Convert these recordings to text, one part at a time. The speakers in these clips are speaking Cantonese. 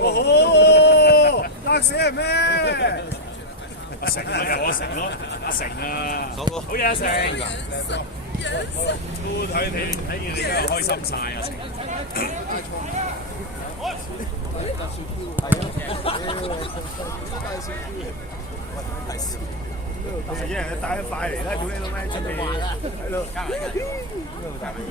哦，得死係咩？阿成啊，又阿成咯，阿成啊，好嘢阿成，都睇見你今日開心晒啊成。係一人帶一塊嚟啦，屌你老味出邊，係咯，咩會帶俾佢？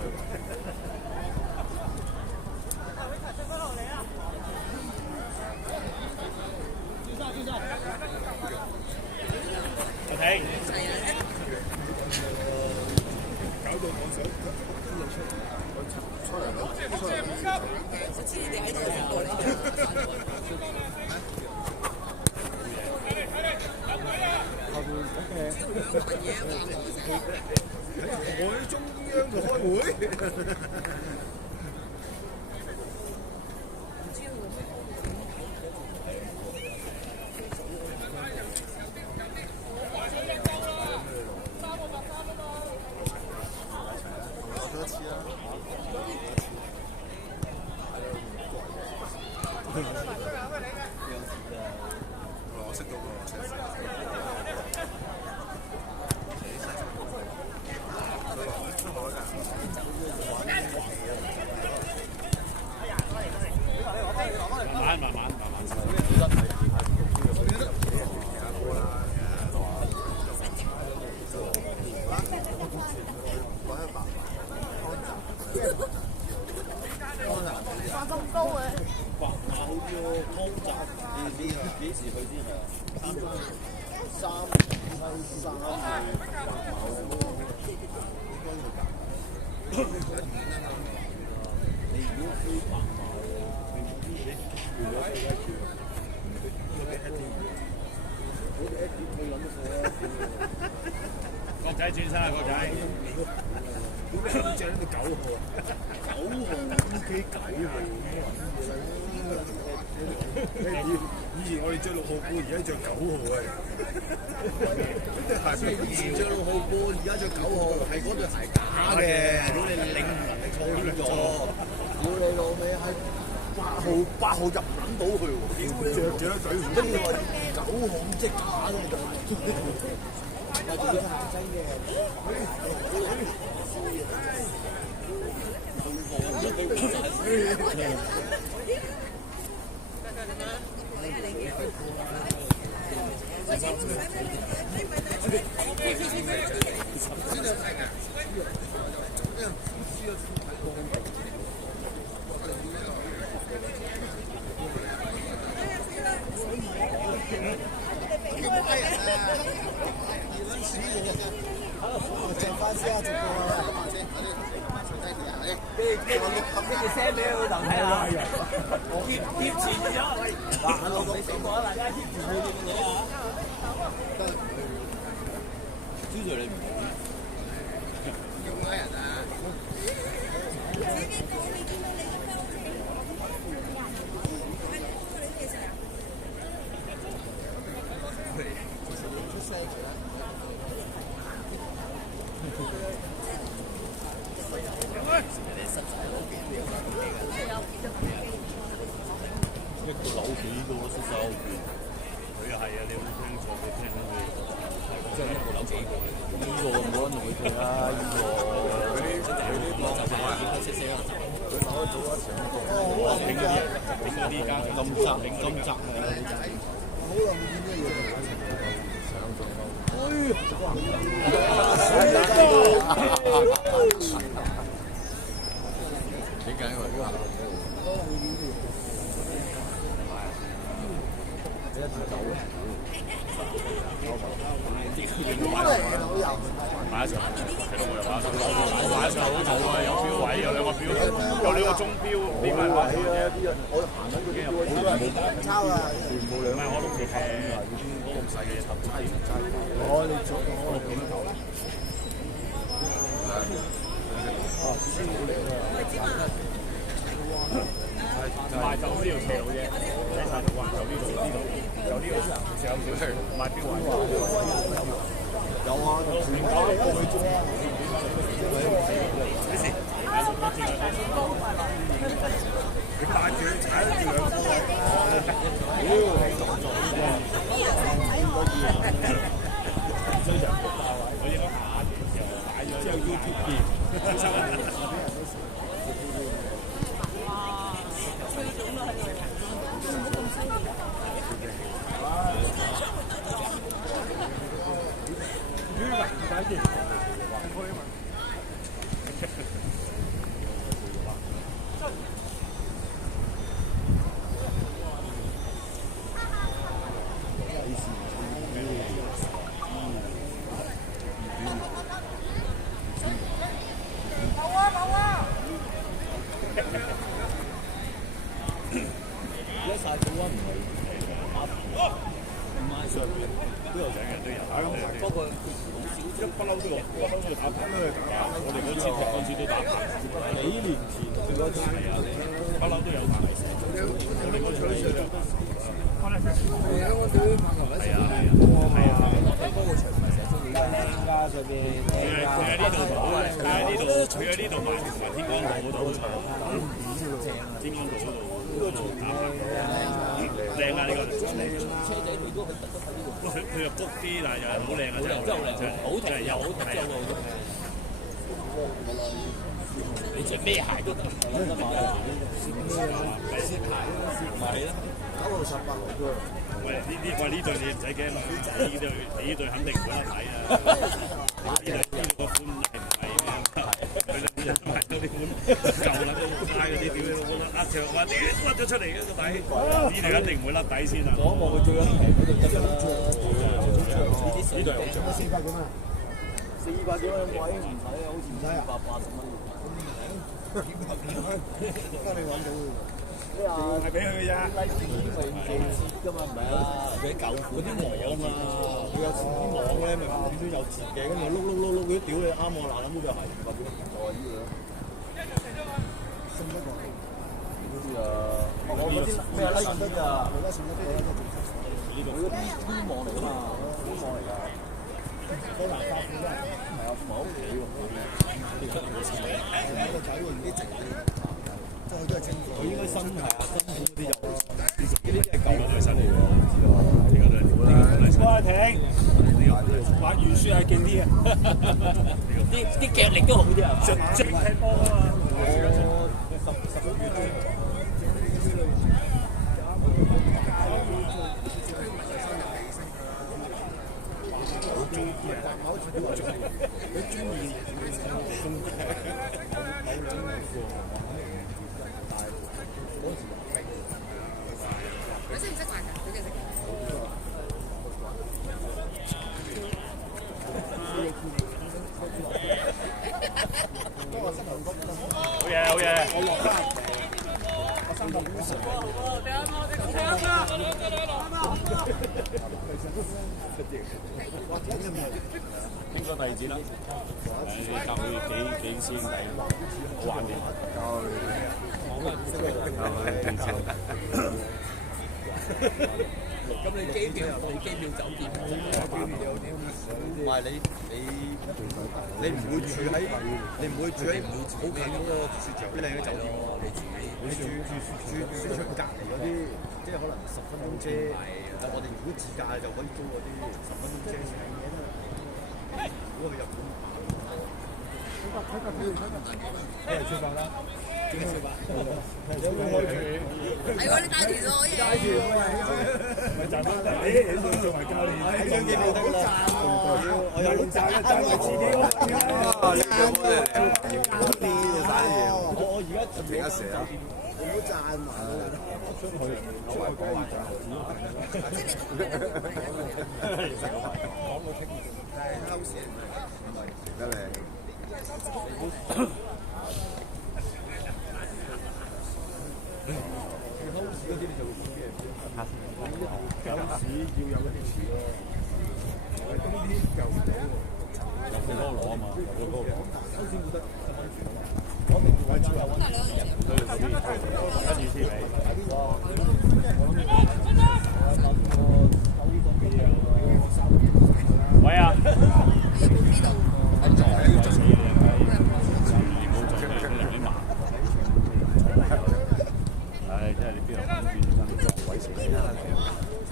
停！搞到我想出嚟咯！我知你哋喺度食過嚟。我喺中央度開會。我識到個。慢慢。哇咁高嘅！哇，好似湯站，你幾時去先啊？3你如果飛白馬國仔轉身啊，國仔！點解唔着呢個9號啊？9號 UK 9號以前我哋着6號褲，而家着9號啊！啲鞋以前着6號褲，而家着9號，係嗰對鞋假嘅，屌你領悟能力錯咗，屌你老味係8號入唔到去喎，着幾多水壺？跟住話9號即係假嘅，但係佢係真嘅。send 俾老豆睇下，貼錢咗喂！嗱，老豆死過啦，大家貼住佢啲嘢啊！朱 Sir 你唔好，用乜人啊？一個樓幾多出手？佢又係啊！你好清楚，佢聽到佢即係一個樓幾個？呢個冇人同佢傾啦，呢個佢啲網就係識啦，佢攞咗一成個，整嗰啲間咁窄，係啊！好耐冇見呢樣嘢，上咗。點解我呢買一場，睇到我又買一場好嘈啊！有標位，有兩個標，有兩個鐘標，呢個係話啲人我行緊嗰啲入好多人抄啊！全部兩唔係我碌住我咁細嘅嘢頭差唔差？我你做我錄幾多頭啦？唔係就呢條橋啫，喺晒度話就呢度呢度，就呢個上少少唔係標位。有啊，全部都過去咗啊！你帶住踩住兩個位之後 YouTube 片。都有獎嘅都有，不過不嬲都有，不嬲都要打牌，我哋嗰次踢嗰次都打牌，幾年前最多次係啊，不嬲都有牌，我哋嗰場都有。係啊係啊係啊，嗰個場咪成日都會加上邊，佢喺呢度賭啊，佢喺呢度買天光島嗰度場，天光島嗰度打牌，靚啊呢個。車仔佢都去得喺呢度，佢又谷啲，但係又係好靚啊！真係好靚，好睇又好睇啊！你着咩鞋都得，得嘛？白色鞋咪係咯，968路啫。喂，呢對你唔使驚，呢對肯定唔會甩底啊！呢度個款係唔係咩？佢哋每日都買到啲款舊啦，拉嗰啲屌你老母啦，著話啲甩咗出嚟嘅個底，呢對肯定唔會甩底先啊！我望佢最緊平嗰對得啦，呢對好着，400幾蚊，400幾蚊位唔使啊，好似唔使啊，280蚊，得你揾到嘅喎。係俾佢嘅咋？拉線咪做折㗎嘛，唔係啊，佢舊嗰啲網啊，佢有啲網咧咪點都有折嘅，咁咪碌嗰啲屌你啱我嗱諗嗰對鞋200幾蚊，我呢個。嗰啲啊，我嗰啲咩拉線啊？拉線嗰啲呢度嗰啲天網嚟㗎嘛，天網嚟㗎。嗰藍花褲咧，係啊，唔係好企喎。呢個冇錢嘅，呢個仔喎，唔知整啲。佢都係清貨，佢應該新係啊，新款嗰啲有啦。呢啲係舊嘅都係新嚟嘅，知道啊？呢個都係。瓜艇，滑魚雪係勁啲嘅，啲腳力都好啲啊！直踢波啊嘛！佢識唔識玩㗎？佢哋識。好嘢好嘢！應該第二節啦。你教佢幾師兄弟，好玩啲。咁你機票又冇機票酒店，唔係你唔會住喺好近嗰個最靚嘅酒店喎，你住出隔離嗰啲，即係可能10分鐘車。我哋如果自駕就可以租嗰啲10分鐘車程嘅。如果去日本，一齊出發啦！幾時出發？有冇開團？係喎，你帶團喎，帶團咪賺翻啲，你做埋教練，張機票得啦！我有賺自己。呢個我哋呢個晒啲嘢。我而家停一成啊！唔好讚埋出去攞埋講話就講到聽係嬲死人，得咧。狗屎要有嗰啲錢咯，冬天就唔到喎，有幾多攞啊嘛，有幾多攞，首先冇得我明我知啊，對嗰啲跟住先嚟。喂啊！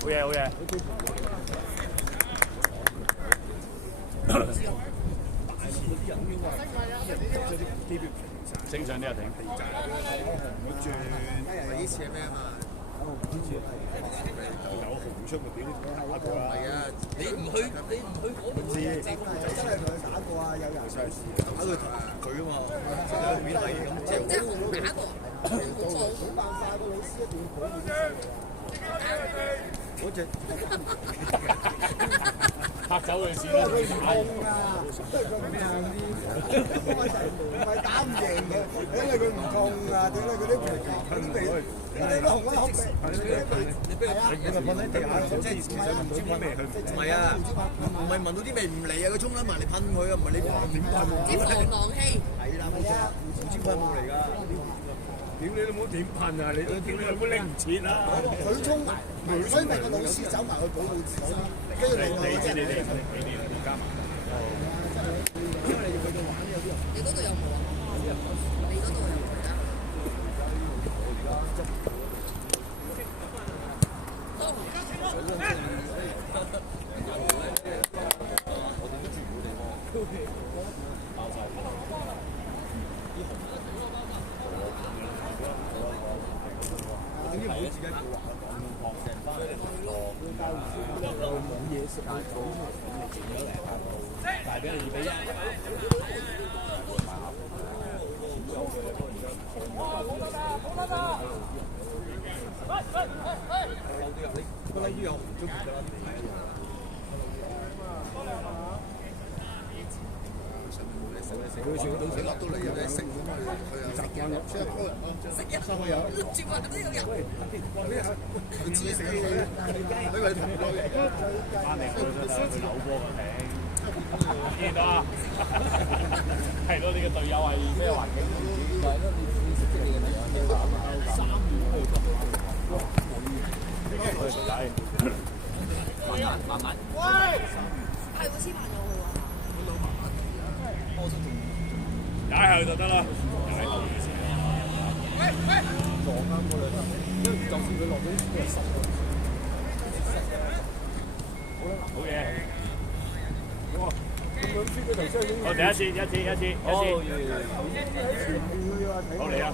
好嘢，好嘢。正常啲啊，停。呢次係咩啊嘛？呢次係有紅出咪俾你打過啦。係啊，你唔去嗰度知。真係同佢打過啊！有人上試打佢佢啊嘛，即係面係咁。即係紅打過。冇辦法，個老師一定要保護啲嗰隻拍走佢先啦！佢唔痛啊，都係佢唔撐啲。唔係打唔贏嘅，因為佢唔痛啊，點解佢啲皮佢啲皮，你都紅嗰啲皮，你俾佢你咪瞓喺地下，即係其實唔知噴咩佢。唔係啊，唔係聞到啲味唔嚟啊，佢沖撚埋嚟噴佢啊，唔係你點噴？啲防狼氣。係啦，冇錯，唔知噴霧嚟㗎。屌你都冇點噴啊！你屌你老母拎唔切啦！佢衝埋，所以咪個老師走埋去保護自己，跟住你加埋。你嗰度有冇啊？你嗰度有冇啊？大俾你2比1。個呢啲又唔中意㗎啦。佢食到食落到嚟有啲食，佢又習慣入出入食一收有，接話咁都有人。佢知食佢，因為同佢翻嚟佢都係扭波嘅艇，見到啊？係咯，你嘅隊友係咩環境？係咯，你識你嘅隊友咩話啊？3秒慢慢。喂，係會黐埋咗佢喎。打後就得啦。撞啱嗰兩粒，因為就算佢落到都係濕嘅。好嘢。我第一次。好嚟啊！